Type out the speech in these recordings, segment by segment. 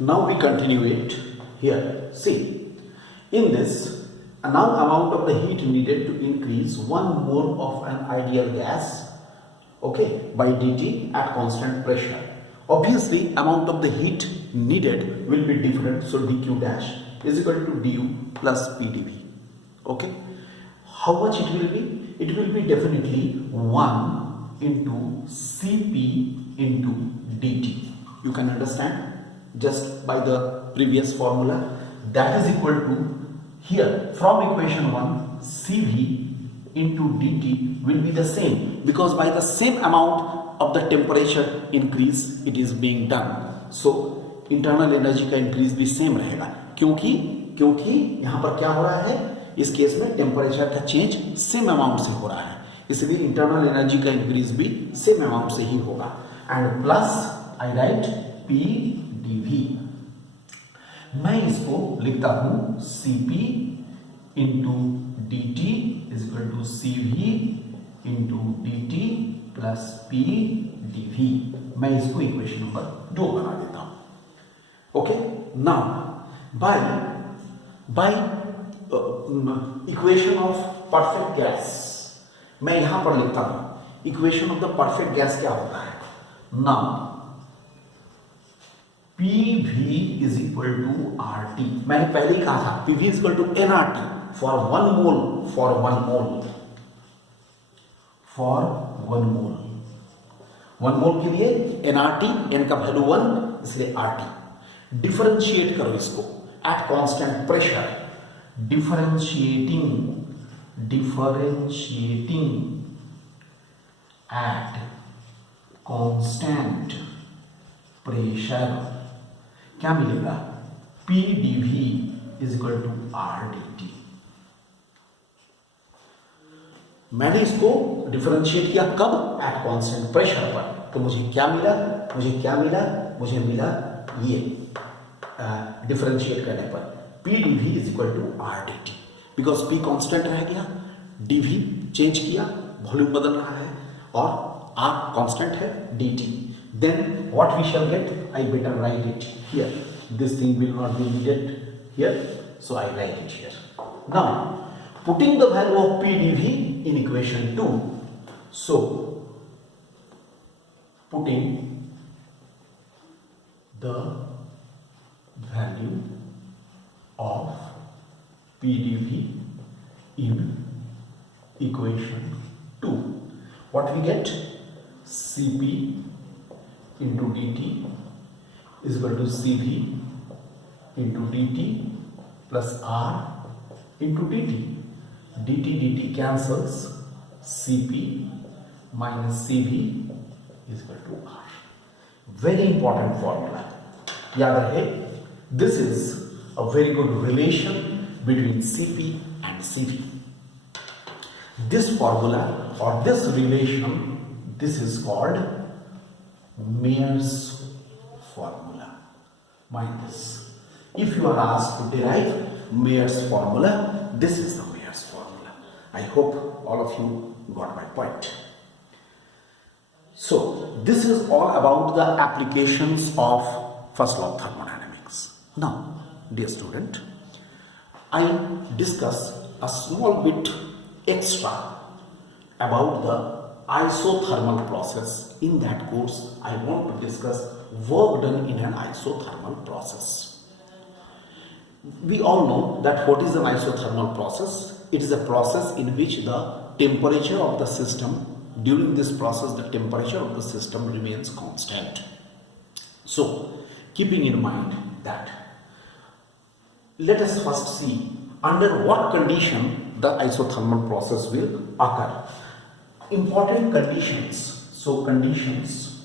Now we continue it here. See, in this, now amount of the heat needed to increase 1 mole of an ideal gas, okay, by dt at constant pressure. Obviously, amount of the heat needed will be different, so dq dash is equal to du plus pdv. Okay, how much it will be? It will be definitely 1 into cp into dt. You can understand just by the previous formula. That is equal to, here from equation 1, cv into dt will be the same, because by the same amount of the temperature increase it is being done, so internal energy का increase भी same रहेगा, क्योंकि यहाँ पर क्या हो रहा है, इस केस में टेम्परेचर का चेंज सेम अमाउंट से हो रहा है, इसलिए इंटरनल एनर्जी का इंक्रीज भी सेम अमाउंट से ही होगा. And plus I write P DV. मैं इसको लिखता हूं CP into D T is equal to C V into D T plus P D V. मैं इसको इक्वेशन नंबर 2 बना देता हूं. Okay, now by equation of perfect gas मैं यहां पर लिखता हूं. Equation of the perfect gas क्या होता है? Now PV is equal to RT. मैंने पहले ही कहा था PV is equal to nRT for 1 mole. For 1 mole के लिए nRT, n का वैल्यू 1 इसलिए RT. डिफरेंशिएट करो इसको at constant pressure. differentiating at constant pressure क्या मिलेगा? PdV is equal to RdT. मैंने इसको डिफरेंशिएट किया कब? एट कांस्टेंट प्रेशर पर. तो मुझे क्या मिला? मुझे मिला ये डिफरेंशिएट करने पर PdV is equal to RdT. Because P constant रह गया, dV चेंज किया, वॉल्यूम बदल रहा है, और R कांस्टेंट है dt. Then what we shall get? I better write it here. This thing will not be needed here, so I write it here. Now, putting the value of PdV in equation 2, so putting the value of PdV in equation 2, what we get? Cp into dt is equal to Cv into dt plus R into dt. dt cancels. Cp minus Cv is equal to R. Very important formula. याद रहे, this is a very good relation between Cp and Cv. This formula or this relation, this is called Mayer's formula. Mind this. If you are asked to derive Mayer's formula, this is the Mayer's formula. I hope all of you got my point. So, this is all about the applications of first law of thermodynamics. Now, dear student, I discuss a small bit extra about the isothermal process. In that course, I want to discuss work done in an isothermal process. We all know that what is an isothermal process. It is a process in which the temperature of the system, during this process the temperature of the system remains constant. So, keeping in mind that, let us first see under what condition the isothermal process will occur. Important conditions. So conditions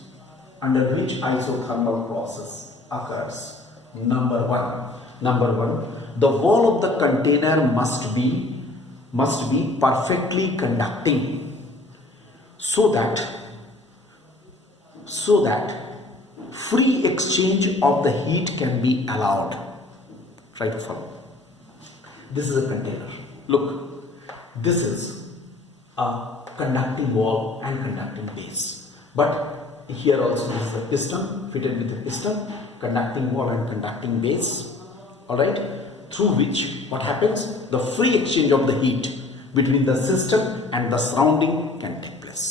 under which isothermal process occurs. Number one, the wall of the container must be perfectly conducting so that free exchange of the heat can be allowed. Try to follow. This is a container. Look, this is a conducting wall and conducting base. But here also there is a piston fitted with a piston conducting wall and conducting base, alright, through which what happens, the free exchange of the heat between the system and the surrounding can take place.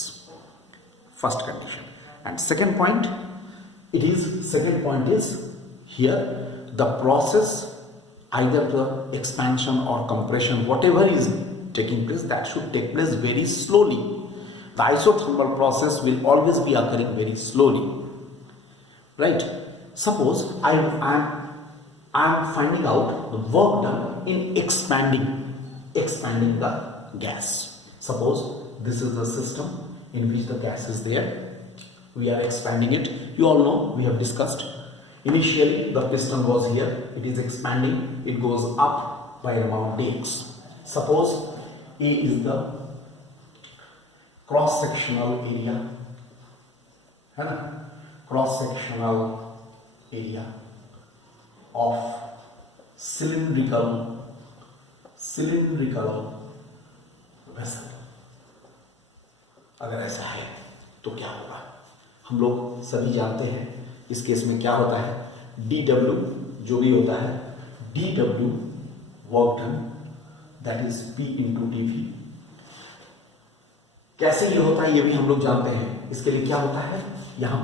First condition. And second point is here the process, either the expansion or compression, whatever is taking place, that should take place very slowly. The isothermal process will always be occurring very slowly, right? Suppose I am finding out the work done in expanding the gas. Suppose this is the system in which the gas is there. We are expanding it. You all know, we have discussed. Initially the piston was here. It is expanding. It goes up by amount dx. Suppose A is the cross-sectional area, cross-sectional area of cylindrical vessel. अगर ऐसा है तो क्या होगा? हम लोग सभी जानते हैं इस केस में क्या होता है, dW जो भी होता है, dW work done that is P into dV. कैसे ये होता है ये भी हम लोग जानते हैं. इसके लिए क्या होता है, यहां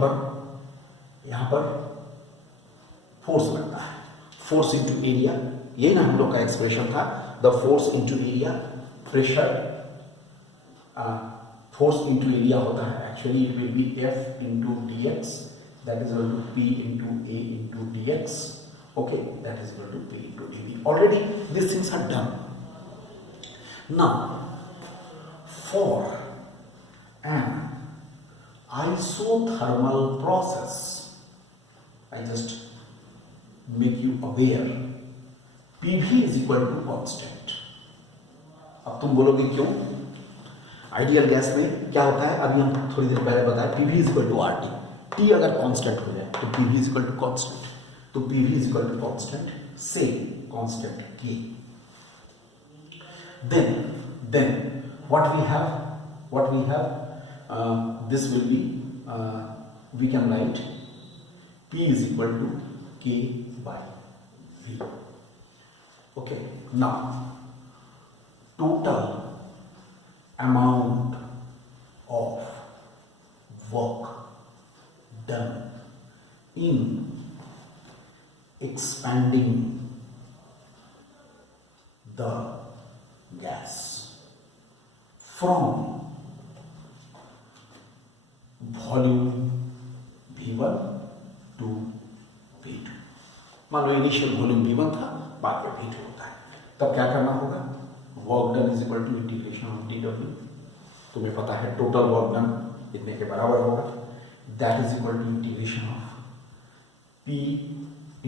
पर फोर्स लगता है, फोर्स इंटू एरिया. ये ना हम लोग का एक्सप्रेशन था, the force into area, pressure force into area होता है. Actually it will be F into dx that is equal to P into A into dx. Okay, that is equal to P into dV. Already this things are done. Now for an isothermal process, I just make you aware, PV is equal to constant. अब तुम बोलोगे क्यों? Ideal gas में क्या होता है, अभी हम थोड़ी देर पहले बताया, PV is equal to RT. T अगर कांस्टेंट हो जाए तो PV is equal to constant. तो PV is equal to constant, say constant K. Then what we have, this will be, we can write P is equal to K by V. Okay, now total amount of work done in expanding the gas from volume V1 to V2. मान लो initial volume V1 था, बाद में V2 होता है. तब क्या करना होगा, work done is equal to integration of dW. तुम्हें पता है टोटल वर्क डन इतने के बराबर होगा, that is equal to integration of P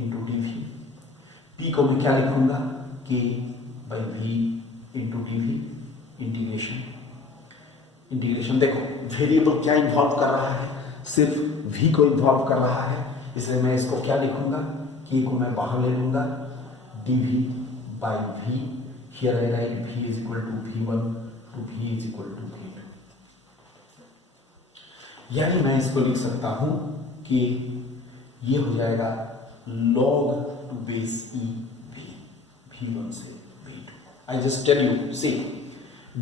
into dV. P को मैं क्या लिखूंगा, K by V into dV. Integration देखो वेरिएबल क्या इन्वॉल्व कर रहा है, सिर्फ V को इन्वॉल्व कर रहा है, इसलिए मैं इसको क्या लिखूंगा, K को मैं बाहर ले लूंगा, dV by V. Here I write V is equal to V1 to V is equal to V2. यानी मैं इसको लिख सकता हूं कि ये हो जाएगा log to base E V, V1 से V2. I just tell you, see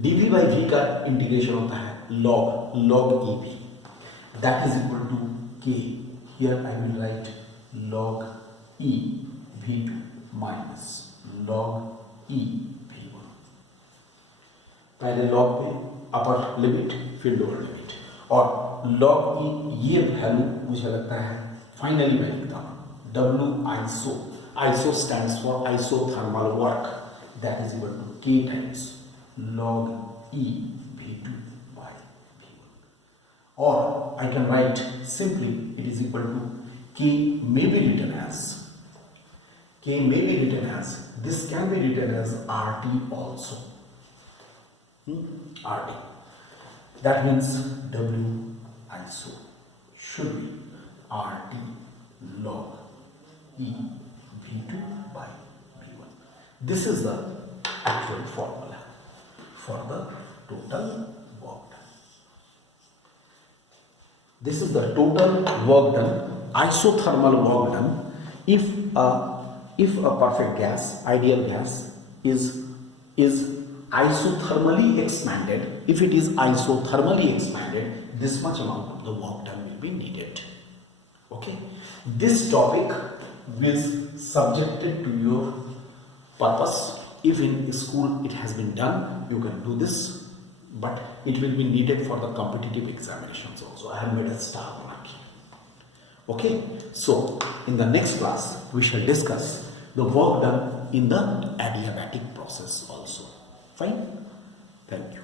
dV by V का इंटीग्रेशन होता है log EV, that is equal to K. Here I will write log E V2 minus log E V1. पहले log पे upper limit फिर lower limit, और log E ये value मुझे लगता है फाइनली मैं लिखता हूँ W ISO stands for isothermal work, that is equal to K times log E V2 by V1. Or I can write simply it is equal to K may be written as, this can be written as RT also. RT. That means W ISO should be RT log E V2 by V1. This is the actual formula for the total work done. This is the total work done, isothermal work done if a perfect gas, ideal gas is isothermally expanded, if it is isothermally expanded, this much amount of the work done will be needed. Okay, this topic is subjected to your purpose. If in school it has been done, you can do this, but it will be needed for the competitive examinations also. I have made a star mark here. Okay, so in the next class we shall discuss the work done in the adiabatic process also. Fine, thank you.